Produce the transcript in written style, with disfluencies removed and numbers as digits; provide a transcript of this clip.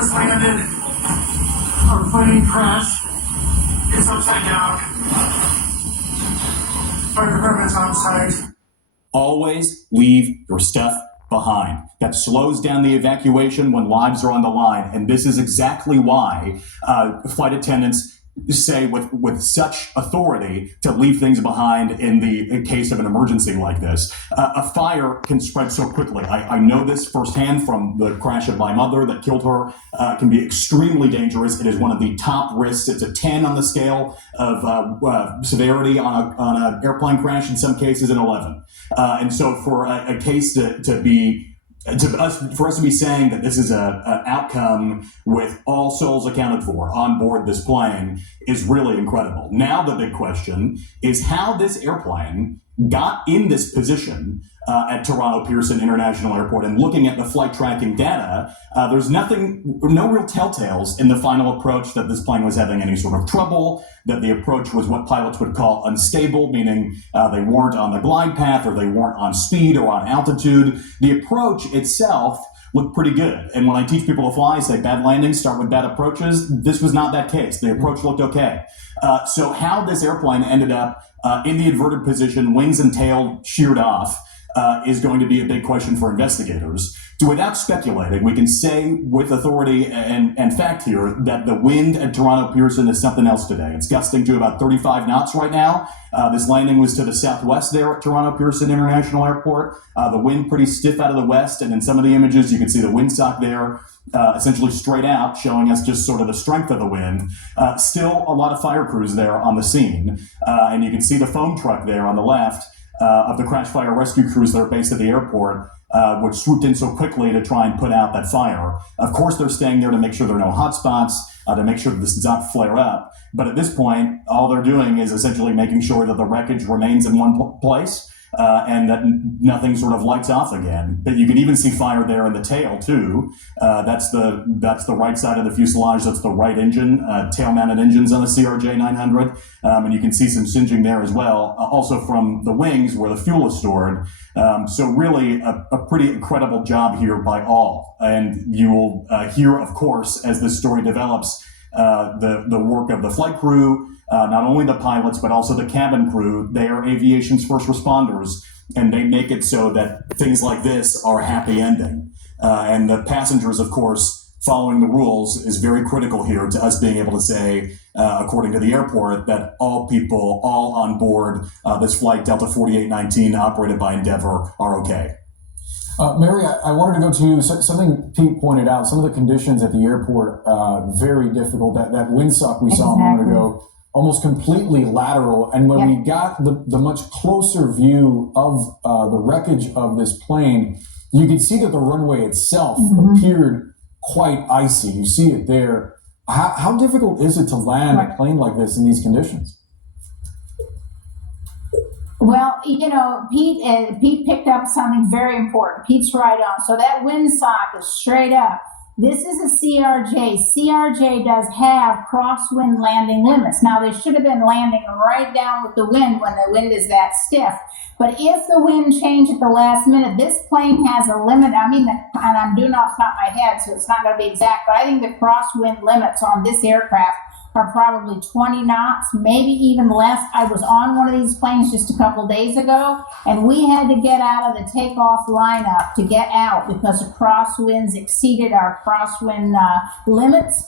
just landed. Our plane crashed. It's upside down. Fire department's on site. Always leave your stuff behind. That slows down the evacuation when lives are on the line. And this is exactly why flight attendants say with such authority to leave things behind in the case of an emergency like this. A fire can spread so quickly. I know this firsthand from the crash of my mother that killed her. It can be extremely dangerous. It is one of the top risks. It's a 10 on the scale of severity on an airplane crash, in some cases an 11. And so for a case for us to be saying that this is an outcome with all souls accounted for on board this plane is really incredible. Now the big question is how this airplane got in this position at Toronto Pearson International Airport. And looking at the flight tracking data, there's no real telltales in the final approach that this plane was having any sort of trouble, that the approach was what pilots would call unstable, meaning they weren't on the glide path or they weren't on speed or on altitude. The approach itself looked pretty good. And when I teach people to fly, I say bad landings start with bad approaches. This was not that case. The approach looked okay. So how this airplane ended up in the inverted position, wings and tail sheared off, is going to be a big question for investigators. So without speculating, we can say with authority and fact here that the wind at Toronto Pearson is something else today. It's gusting to about 35 knots right now. This landing was to the southwest there at Toronto Pearson International Airport. The wind pretty stiff out of the west, and in some of the images you can see the windsock there essentially straight out, showing us just sort of the strength of the wind. Still a lot of fire crews there on the scene, and you can see the foam truck there on the left of the crash fire rescue crews that are based at the airport, which swooped in so quickly to try and put out that fire. Of course, they're staying there to make sure there are no hot spots, to make sure that this does not flare up. But at this point, all they're doing is essentially making sure that the wreckage remains in one place and that nothing sort of lights off again. But you can even see fire there in the tail too. That's the right side of the fuselage. That's the right engine, tail-mounted engines on the CRJ 900. And you can see some singeing there as well, also from the wings where the fuel is stored. So really a pretty incredible job here by all. And you will hear, of course, as this story develops, the work of the flight crew, not only the pilots, but also the cabin crew. They are aviation's first responders, and they make it so that things like this are a happy ending. And the passengers, of course, following the rules is very critical here to us being able to say, according to the airport, that all people, all on board this flight Delta 4819 operated by Endeavor are okay. Mary, I wanted to go to something Pete pointed out. Some of the conditions at the airport, very difficult. That windsock we saw a moment ago, almost completely lateral. And when we got the much closer view of the wreckage of this plane, you could see that the runway itself appeared quite icy. You see it there. How difficult is it to land a plane like this in these conditions? Well, Pete picked up something very important. Pete's right on. So that windsock is straight up. This is a CRJ. CRJ does have crosswind landing limits. Now, they should have been landing right down with the wind when the wind is that stiff. But if the wind changed at the last minute, this plane has a limit. And I'm doing off the top of my head, so it's not going to be exact, but I think the crosswind limits on this aircraft are probably 20 knots, maybe even less. I was on one of these planes just a couple days ago, and we had to get out of the takeoff lineup to get out because the crosswinds exceeded our crosswind limits.